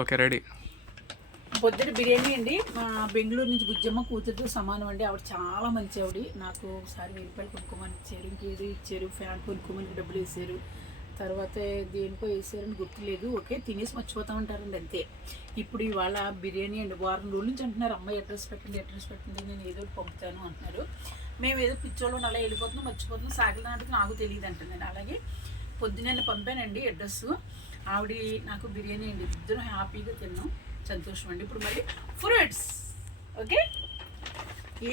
Okay ready. పొద్దున బిర్యానీ అండి. మా బెంగళూరు నుంచి బుజ్జమ్మ కూతురుతో సమానం అండి. ఆవిడ చాలా మంచి ఆవిడ. నాకు ఒకసారి 1000 రూపాయలు కొనుక్కోమని ఇచ్చారు, ఇంకేదో ఇచ్చారు, ఫ్యాన్ కొనుక్కోమని డబ్బులు వేసారు, తర్వాత దేనికో వేసారని గుర్తులేదు. ఓకే, తినేసి మర్చిపోతూ ఉంటారండి అంతే. ఇప్పుడు ఇవాళ బిర్యానీ అండి. వారం రోజుల నుంచి అంటున్నారు, అమ్మాయి అడ్రస్ పెట్టండి, నేను ఏదో పంపుతాను అంటున్నారు. మేము ఏదో పిచ్చోళ్ళని అలా వెళ్ళిపోతున్నాం, మర్చిపోతున్నాం, సాగిన నాటికి నాకు తెలియదు అంటుందండి. అలాగే పొద్దున్న పంపానండి అడ్రస్. ఆవిడ నాకు బిర్యానీ అండి, ఇద్దరు హ్యాపీగా తిన్నాం, సంతోషం అండి. ఇప్పుడు మళ్ళీ ఫ్రూట్స్. ఓకే,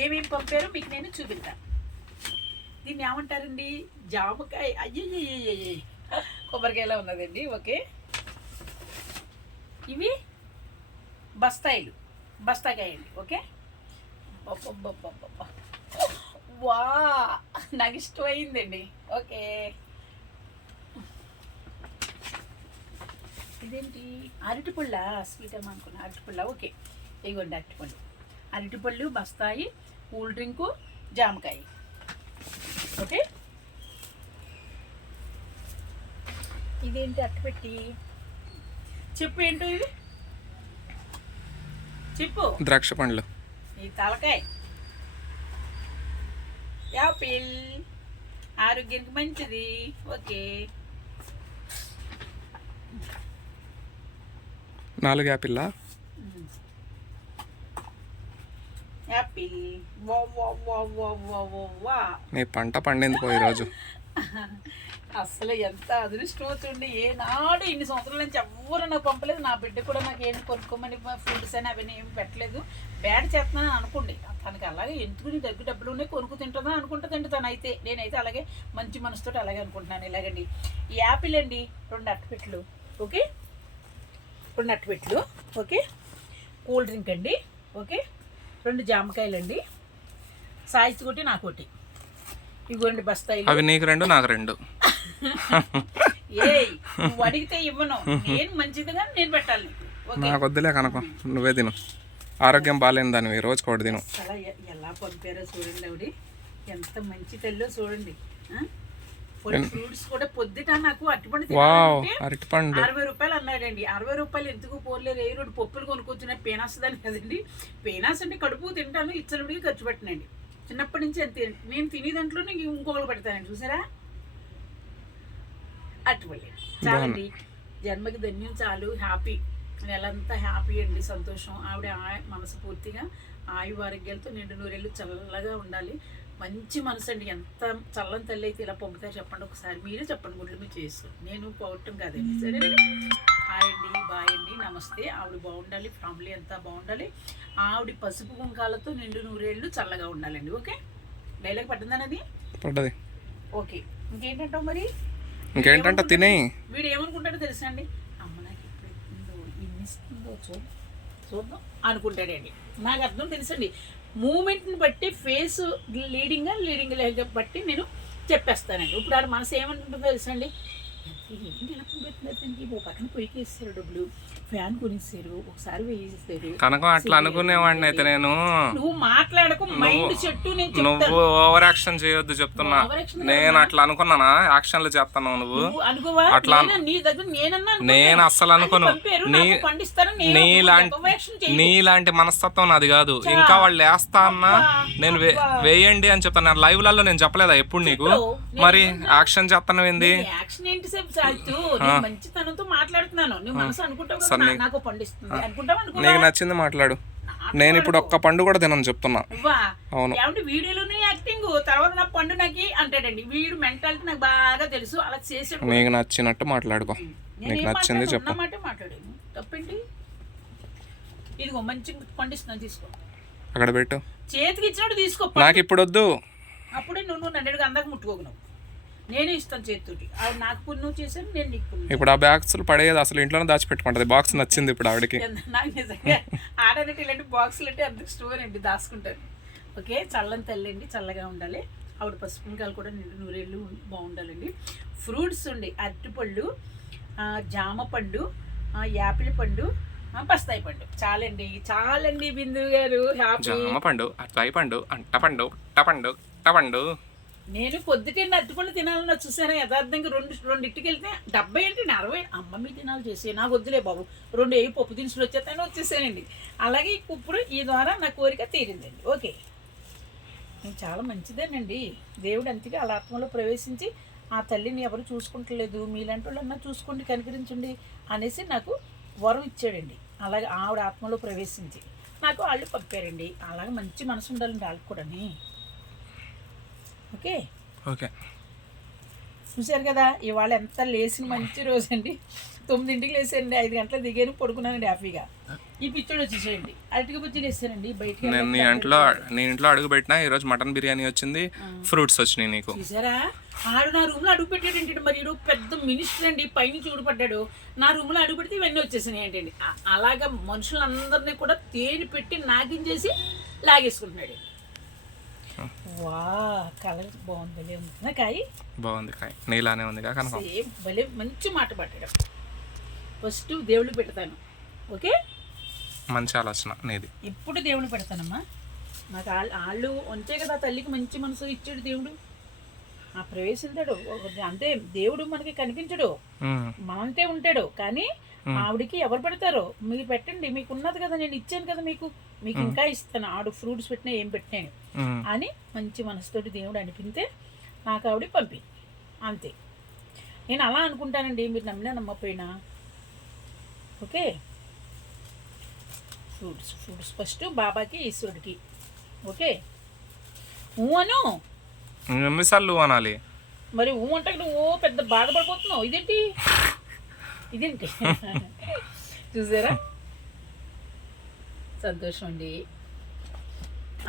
ఏమేమి పంపారో మీకు నేను చూపిస్తాను. దీన్ని ఏమంటారండి? జామకాయ. అయ్యయ్యయ్యయ్య, కొబ్బరికాయలా ఉన్నదండి. ఓకే, ఇవి బస్తాకాయ అండి. ఓకే, వా నాకు ఇష్టమైందండి. ఓకే, ఇదేంటి? అరటిపళ్ళ, స్వీట్ అమ్మ అనుకున్నా, అరటిపళ్ళ. ఓకే, ఇగోండి అరటిపళ్ళు, అరటిపళ్ళు, బస్తాయి, కూల్ డ్రింకు, జామకాయ. ఓకే, ఇదేంటి అట్టపెట్టి? చెప్పు, ఏంటో ఇది చెప్పు. ద్రాక్ష పండ్లు. ఈ తలకాయ యాపిల్, ఆరోగ్యానికి మంచిది. ఓకే, 4 యాపిల్లా? యాపిల్. నీ పంట పండింది ఈరోజు. అసలు ఎంత అదృష్టం అవుతుంది. ఏనాడు ఇన్ని సంవత్సరాల నుంచి ఎవ్వరు నాకు పంపలేదు. నా బిడ్డ కూడా నాకు ఏమి కొనుక్కోమని ఫుడ్స్ అని అవన్నీ ఏమి పెట్టలేదు. బ్యాడ్ చేస్తున్నాను అనుకోండి. తనకి అలాగే ఎందుకు నీ దగ్గర డబ్బులు ఉన్నాయి, కొనుక్కు తింటుందా అనుకుంటుందండి తనైతే. నేనైతే అలాగే మంచి మనసుతో అలాగే అనుకుంటున్నాను. ఇలాగండి ఈ యాపిల్ అండి, 2 అట్టపెట్లు. ఓకే, 2 అట్టపెట్లు. ఓకే, కూల్ డ్రింక్ అండి. ఓకే, 2 జామకాయలు అండి, సాయిస్ ఒకటి నాకు ఒకటి. ఇవ్వండి బస్తాయి. అవి నీకు 2, నాకు 2. నువ్వు అడిగితే ఇవ్వను, నేను మంచిదిగా నేను పెట్టాలి నీకు. నాకు వద్దులే కనుక, నువ్వే తిను. ఆరోగ్యం బాగాలేని దానివి, రోజుకి ఒకటి తిను. అలా ఎలా పంపారో చూడండి. ఆవిడ ఎంత మంచి తల్లో చూడండి. ఫ్రూట్స్ కూడా పొద్దుట నాకు అరటిపండు 60 రూపాయలు అన్నాడండి. 60 రూపాయలు ఎందుకు పోలేరు, 2 పప్పులు కొనుక్కొచ్చిన పేనాస్ దాన్ని కదండి. పేనాస్ అంటే కడుపు తింటాను, ఇచ్చినప్పటికీ ఖర్చు పెట్టనండి. చిన్నప్పటి నుంచి అంతే, నేను తినే దాంట్లో నేను ఇంకొకరు పెడతానండి. చూసారా, అరటిపండు చాలండి. జన్మకి ధన్యం చాలు. హ్యాపీ, నెలంతా హ్యాపీ అండి, సంతోషం. ఆవిడ మనసు పూర్తిగా ఆయు ఆరోగ్యాలతో నిండు నూరేళ్ళు చల్లగా ఉండాలి. మంచి మనసు అండి. ఎంత చల్లని తల్లి అయితే ఇలా పంపుతారు చెప్పండి ఒకసారి. మీరే చెప్పండి, గుడ్లు మీరు చేసుకోండి, నేను పోవటం కాదండి. సరేనండి, హాయ్ అండి, బాయ్ అండి, నమస్తే. ఆవిడ బాగుండాలి, ఫ్యామిలీ అంతా బాగుండాలి. ఆవిడ పసుపు కుంకాలతో నిండు నూరేళ్ళు చల్లగా ఉండాలండి. ఓకే, డైలాగ్ పట్టిందన్నది పడ్డది. ఓకే, ఇంకేంటంటావు మరి? ఇంకేంటంటే తినే. వీడు ఏమనుకుంటాడో తెలుసా అండి, అమ్మ నాకు ఎప్పుడు ఇస్తుందో, ఇన్ని ఇస్తుందో చూద్దాం అనుకుంటాడండి. నాకు అర్థం తెలుసండి. మూమెంట్ని బట్టి ఫేస్ లీడింగ్ బట్టి నేను చెప్పేస్తానండి. ఇప్పుడు ఆడ మనసు ఏమనుకుంటుందో తెలుసండి, ఏంటి ఇలా పంపిస్తున్నారు, ఓ పక్కన పొయ్యికి వేస్తారు డబ్బులు, ఫ్యాన్ కొనిస్తారు, ఒకసారి వేసేస్తారు కనుక అట్లా అనుకునేవాడిని అయితే నేను. నువ్వు మాట్లాడకు, మైండ్ చెట్టు. నువ్వు ఓవర్ యాక్షన్ చేయొద్దు చెప్తున్నా. నేను అట్లా అనుకున్నానా? యాక్షన్లు చేస్తాను నువ్వు అట్లా. నేను అస్సలు అనుకోను. నీలాంటి మనస్తత్వం నాది కాదు. ఇంకా వాళ్ళు వేస్తా అన్నా నేను వేయండి అని చెప్తాను. లైవ్లలో నేను చెప్పలేదా ఎప్పుడు నీకు? మరి యాక్షన్ చేస్తాను ఏంది? నీకు నచ్చింది మాట్లాడు. నేను ఇప్పుడు ఒక్క పండు కూడా తినను చెప్తున్నా. అవును, వీడియోలోనే యాక్టింగ్, తర్వాత నా పండు నాకు అంటాడండి. వీడు మెంటాలిటీ నాకు బాగా తెలుసు. అలా చేసాడు. నీకు నచ్చినట్టు మాట్లాడుకో, నీకు నచ్చింది చెప్పు. మాట్లాడాను, తప్పండి. ఇదిగో మంచి పండిస్తున్నాను, తీసుకో. అక్కడ పెట్టు, చేతికి ఇచ్చినట్టు తీసుకో. నాకు ఇప్పుడు వద్దు. అప్పుడే నువ్వు 100 అందాక ముట్టుకోకు. నువ్వు నేనే ఇస్తాను చేతితోటి. ఆవిడ నాకు పుణ్యం చేశాను, నేను నీకు పుణ్యం. ఇప్పుడు ఆ బాక్సులు పడేది అసలు ఇంట్లోనే దాచిపెట్టుకుంటది. బాక్స్ నచ్చింది ఇప్పుడు ఆవిడకి. నాకు నిజంగా ఆడనంటే ఇలాంటి బాక్సులు అంటే అంత స్టోర్ అండి, దాచుకుంటాను. ఓకే, చల్లని తల్లి అండి, చల్లగా ఉండాలి. ఆవిడ పసుపు కుంకాలు కూడా నిండు నూరేళ్ళు బాగుండాలండి. ఫ్రూట్స్ ఉండి అరటిపళ్ళు, జామ పండు, యాపిల్ పండు, బస్తాయి పండు. చాలండి బిందు గారు. హ్యాపీ. జామ పండు, అరటిపండు, అంటపండు, పుట్టపండు, పుట్టపండు. నేను పొద్దుటే అట్టుకొని తినాలని చూసాను యథార్థంగా రెండింటికి వెళ్తే 70 ఏంటి 60 అమ్మ మీ తినాలి చేసి నాకు వద్దులే బాబు 2 పప్పు దినుసులు వచ్చేస్తాను వచ్చేసానండి. అలాగే ఇప్పుడు ఈ ద్వారా నా కోరిక తీరిందండి. ఓకే, నేను చాలా మంచిదేనండి. దేవుడు అంతగా అలా ఆత్మలో ప్రవేశించి ఆ తల్లిని ఎవరు చూసుకుంటలేదు, మీలాంటి వాళ్ళన్నా చూసుకోండి కనికరించండి అనేసి నాకు వరం ఇచ్చాడండి. అలాగే ఆవిడ ఆత్మలో ప్రవేశించి నాకు వాళ్ళు పంపారండి. అలాగే మంచి మనసు ఉండాలండి వాళ్ళకి కూడాని. ఓకే ఓకే, చూశారు కదా ఇవాళ ఎంత లేచిన మంచి రోజు అండి. 9ంటికి లేసానండి, 5 గంటలకు దిగాను, పడుకున్నానండి హ్యాపీగా. ఈ పిచ్చోడు వచ్చేసేయండి అరటికి బుజ్జి లేసానండి బయటికి. నేను నీ ఇంట్లో అడుగు పెట్టినా ఈరోజు మటన్ బిర్యానీ వచ్చింది, ఫ్రూట్స్ వచ్చినాయి నీకు. చూసారా ఆడు నా రూమ్లో అడుగు పెట్టాడంటే మరి ఈడు పెద్ద మినిస్టర్ అండి, పైన చూడపడ్డాడు. నా రూమ్లో అడుగు పెడితే ఇవన్నీ వచ్చేసినాయి ఏంటండి. అలాగా మనుషులందరినీ కూడా తేనె పెట్టి నాగించేసి లాగేసుకుంటున్నాడు. వా కలర్ బాగుంది, ఉంది కాయ బాగుంది, కాయ నీలానే ఉంది కనుక భలే మంచి మాట పట్టాడు. ఫస్ట్ దేవుడికి పెడతాను. ఓకే, మంచి ఆలోచన నీది. ఇప్పుడు దేవుడికి పెడతానమ్మా. నాకు వాళ్ళు అంతే కదా, తల్లికి మంచి మనసు ఇచ్చాడు దేవుడు. ఆ ప్రవేశించాడు అంతే. దేవుడు మనకి కనిపించడు, మనంటే ఉంటాడు. కానీ ఆవిడికి ఎవరు పెడతారో మీరు పెట్టండి, మీకు ఉన్నది కదా, నేను ఇచ్చాను కదా మీకు ఇంకా ఇస్తాను. ఆడు ఫ్రూట్స్ పెట్టినా ఏం పెట్టినాను అని మంచి మనసుతోటి దేవుడు అనిపిస్తే నాకు ఆవిడ పంపి అంతే. నేను అలా అనుకుంటానండి, మీరు నమ్మినా నమ్మకపోయినా. ఓకే, ఫ్రూట్స్ ఫస్ట్ బాబాకి ఈశ్వరుడికి. ఓకే, అను ఎన్నిసార్లు అనాలి మరి అంటే నువ్వు పెద్ద బాధపడిపోతున్నావు. ఇదేంటి చూసారా, సంతోషం అండి.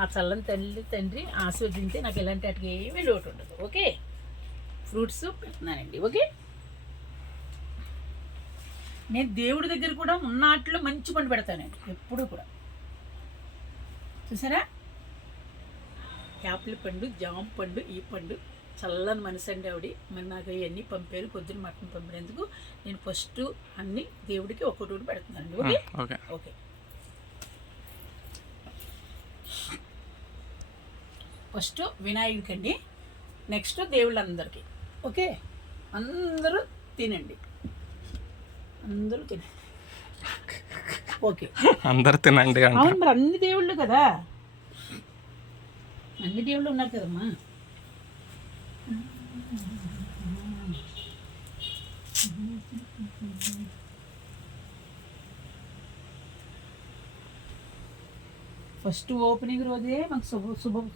ఆ చల్లని తండ్రి ఆస్వాదించి నాకు ఎలాంటి వాటికి ఏమీ లోటు ఉండదు. ఓకే, ఫ్రూట్స్ పెడుతున్నానండి. ఓకే, నేను దేవుడి దగ్గర కూడా ఉన్నట్లు మంచి పండు పెడతానండి ఎప్పుడు కూడా. చూసారా, యాపిల్ పండు, జామ పండు, ఈ పండు చల్లని మనసు అండి ఆవిడ. మరి నాకు ఇవన్నీ పంపారు, పొద్దున్న మటన్ పంపినందుకు నేను ఫస్ట్ అన్ని దేవుడికి ఒక్కొక్కటి పెడుతున్నానండి. ఓకే ఓకే ఓకే, ఫస్ట్ వినాయకుడికి అండి, నెక్స్ట్ దేవుళ్ళందరికీ. ఓకే, అందరూ తినండి, అందరూ తినండి. ఓకే, అందరు తినండి. అవును మరి అన్ని దేవుళ్ళు కదా, అన్ని దేవుళ్ళు ఉన్నారు కదమ్మా. ఫస్ట్ ఓపెనింగ్ రోజే మాకు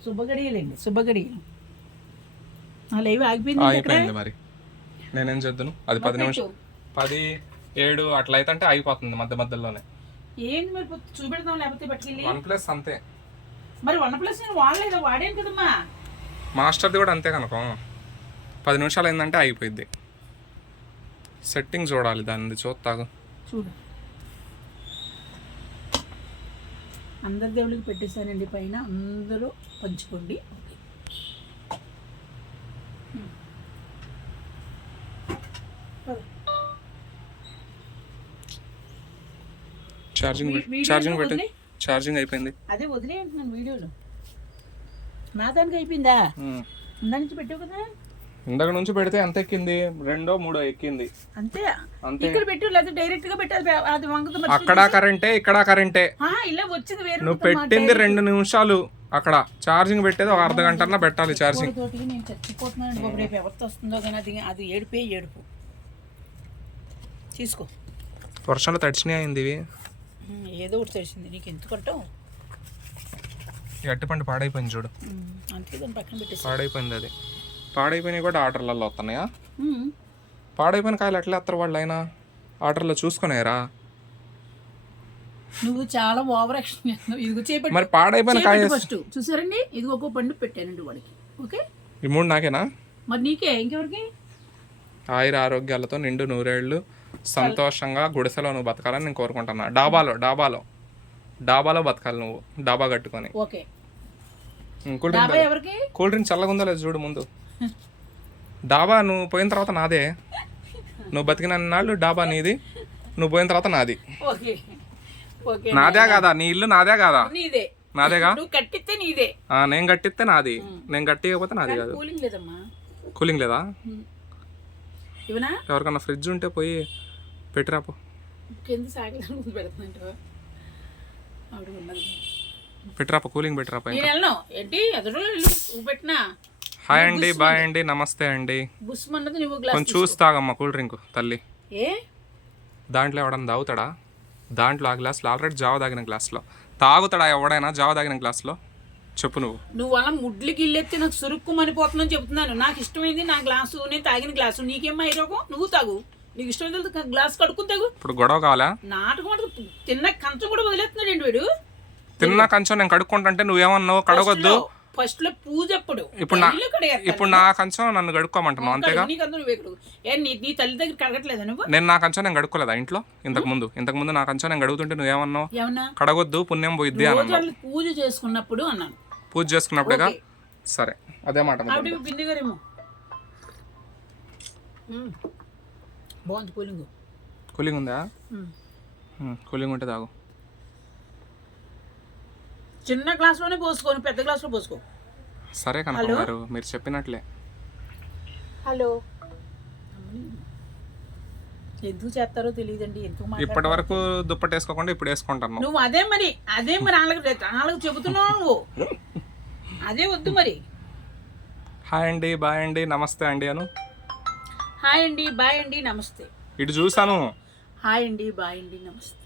శుభగడియలండి, శుభగడియలు. ఆ లైవ్ అయిపోయింది. మరి నేనేం చేద్దాను, అది 10 నిమిషాలు 10-7 అట్లా అయితే అంటే అయిపోతుంది మధ్య మధ్యలోనే. ఏంటి మరి చూపెడదాం లేకపోతే పట్టుకెళ్ళి OnePlus అంతే. మరి OnePlus నేను వాడలేదు, వాడాను కదమ్మా. మాస్టర్ది కూడా అంతే కనుక 10 నిమిషాలు అయిందంటే అయిపోయింది. సెట్టింగ్ చూడాలి దాన్ని, చూస్తాగు చూడు. అందరి దేవుళ్ళకి పెట్టేశానండి పైన, అందరూ పంచుకోండి. ఛార్జింగ్ అయిపోయింది. అదే వదిలే అంటున్నాను వీడియోలో. నా దానికి అయిపోయిందా? ఇందా నుంచి పెట్టావు కదా. ఇందాక నుంచి పెడితే ఎంత ఎక్కింది? 2-3 ఎక్కింది అంతే. ఇక్కడ పెట్టు, లేదా డైరెక్ట్ గా పెట్టాలి. అది వంగుతుంది. అక్కడ కరెంటే, ఇక్కడ కరెంటే. ఇలా వచ్చింది వేరే. నువ్వు పెట్టింది 2 నిమిషాలు, అక్కడ ఛార్జింగ్ పెట్టేది 1 అర్ధ గంట పెట్టాలి ఛార్జింగ్. తోటి నేను చచ్చిపోతున్నాను బాబు, రేపు ఎవరితో వస్తుందో కానీ అది ఏడుపు తీసుకో. వర్షంలో తడిచినాయి అయింది ఇవి. ఏదో ఒకటి తెలిసింది నీకు, ఎందుకంటావు? అరటిపండు పాడైపోయింది చూడు, అందుకే దాన్ని పక్కన పెట్టేసి. పాడైపోయింది. అది పాడైపోయినాయి కూడా ఆర్డర్లలో వస్తున్నాయా? పాడైపోయిన కాయలు ఎట్లా ఎత్తారు వాళ్ళు? అయినా ఆర్డర్లో చూసుకునేరా? నువ్వు చాలా ఓవర్ యాక్షన్ చేస్తున్నావు. ఇదిగో చేపట్టు. మరి పాడైపోయిన కాయ ఫస్ట్ చూసారండి, ఇది ఒక్కో పండు పెట్టానండి వాడికి. ఓకే, ఈ 3 నాకేనా? మరి నీకే, ఇంకెవరికి? ఆయుర ఆరోగ్యాలతో నిండు నూరేళ్ళు సంతోషంగా గుడిసెలో నువ్వు బతకాలని నేను కోరుకుంటున్నా. డాబాలో బతకాలి నువ్వు, డాబా కట్టుకొని. ఓకే, కూల్ డ్రింక్ చల్లగా ఉందో లేదు చూడు ముందు. డాబా నువ్వు పోయిన తర్వాత నాదే. నువ్వు బతికిన నాళ్ళు డాబా నీది, నువ్వు పోయిన తర్వాత నాది. నాదే కాదా? నీ ఇల్లు నాదే కాదా? నాదేగా. నువ్వు కట్టిస్తే నీదే. నేను కట్టిస్తే నాది, నేను కట్టికపోతే నాది కాదు. కూలింగ్ లేదమ్మా. కూలింగ్ లేదా? ఇవనా ఎవరికన్నా ఫ్రిడ్జ్ ఉంటే పోయి పెట్టిరాపో. కింద సాగిదాని ముందు పెడుతుందంట ఆవిడ ఉన్నది. పెట్టిరాపో, కూలింగ్ పెట్టిరాపో. నేను వెళ్ళను ఏంటి ఎదురు నువ్వు పెట్టినా. హాయ్ అండి, బాయ్ అండి, నమస్తే అండి. బుస్మన్నది నువ్వు గ్లాస్ కొంచెం చూసి తాగమ్మా కూల్ డ్రింక్ తల్లి. ఏ దాంట్లో ఎవడన్నా తాగుతాడా? దాంట్లో ఆ గ్లాసులో ఆల్రెడీ జావ తాగిన గ్లాసులో తాగుతాడా ఎవడైనా? జావ తాగిన గ్లాసులో చెప్పు. నువ్వు అలా ముడ్లకి ఇల్లెత్తి నాకు సురుక్కుమనిపోతుందని చెప్తున్నాను. నాకు ఇష్టమైంది నా గ్లాసు, నేను తాగిన గ్లాసు. నీకేం ఐరోగం? నువ్వు తాగు, నీకు ఇష్టమైంది గ్లాస్ కడుక్కుని తాగు. ఇప్పుడు గొడవ కావాలా? నాటకం తిన్న కంచం కూడా వదిలేస్తున్నాడు ఏంటి వీడు? తిన్నా కంచం నేను కడుక్కుంటుంటే నువ్వేమన్నావు కడగొద్దు. ఫస్ట్ లో పూజ ఎప్పుడు? ఇప్పుడు నా కంచం నన్ను కడుక్కోమంటున్నావు అంతేగా? నీ తల్లి దగ్గర కడగట్లేదా నువ్వు? నేను నా కంచం నేను కడుక్కోలేదా ఇంట్లో? ఇంతకు ముందు నా కంచం నేను కడుగుతుంటే నువ్వేమన్నావు? కడగొద్దు, పుణ్యం పోయిద్ది అన్నాను. పూజ చేసుకున్నప్పుడు అన్నాను. పూజ చేసుకున్నప్పుడుగా. సరే అదే మాట. బింది గారేమో బాగుంది కూలింగ్. కూలింగ్ ఉందా? కూలింగ్ ఉంటే తాగు. చిన్న గ్లాస్ లోనే పోసుకోను, పెద్ద గ్లాస్ లో పోసుకో. సరే కనుక గారు, మీరు చెప్పినట్లే. హలో, ఎందుకు చేస్తారో తెలియదండి. ఎందుకు ఇప్పటి వరకు దుప్పటి వేసుకోకుండా ఇప్పుడు వేసుకుంటాను. నువ్వు అదే మరి వాళ్ళకి చెబుతున్నావు నువ్వు. అదే వద్దు మరి. హాయ్ అండి, బాయ్ అండి, నమస్తే అండి అను. హాయ్ అండి, బాయ్ అండి, నమస్తే. ఇటు చూసాను. హాయ్ అండి, బాయ్ అండి, నమస్తే.